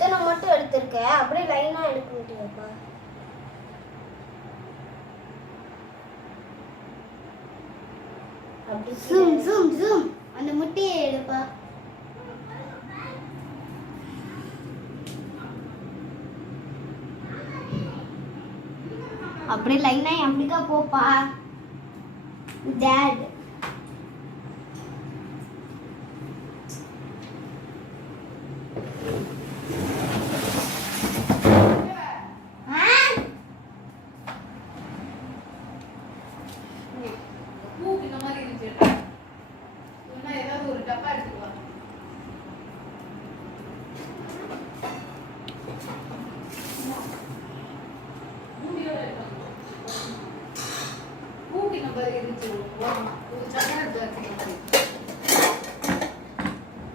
இத்தனை மட்டும் எடுத்திருக்க? அப்படியே லைனா எடுக்க முடியாப்பா அப்படி ஜூம் ஜூம் ஜூம் அந்த முட்டையை எடுப்பா. அப்படியே லைனா அப்படிக்கா போப்பா. டேட்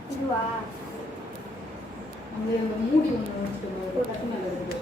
இதுவா? அந்த மூடி ஒன்று மேல இருக்குது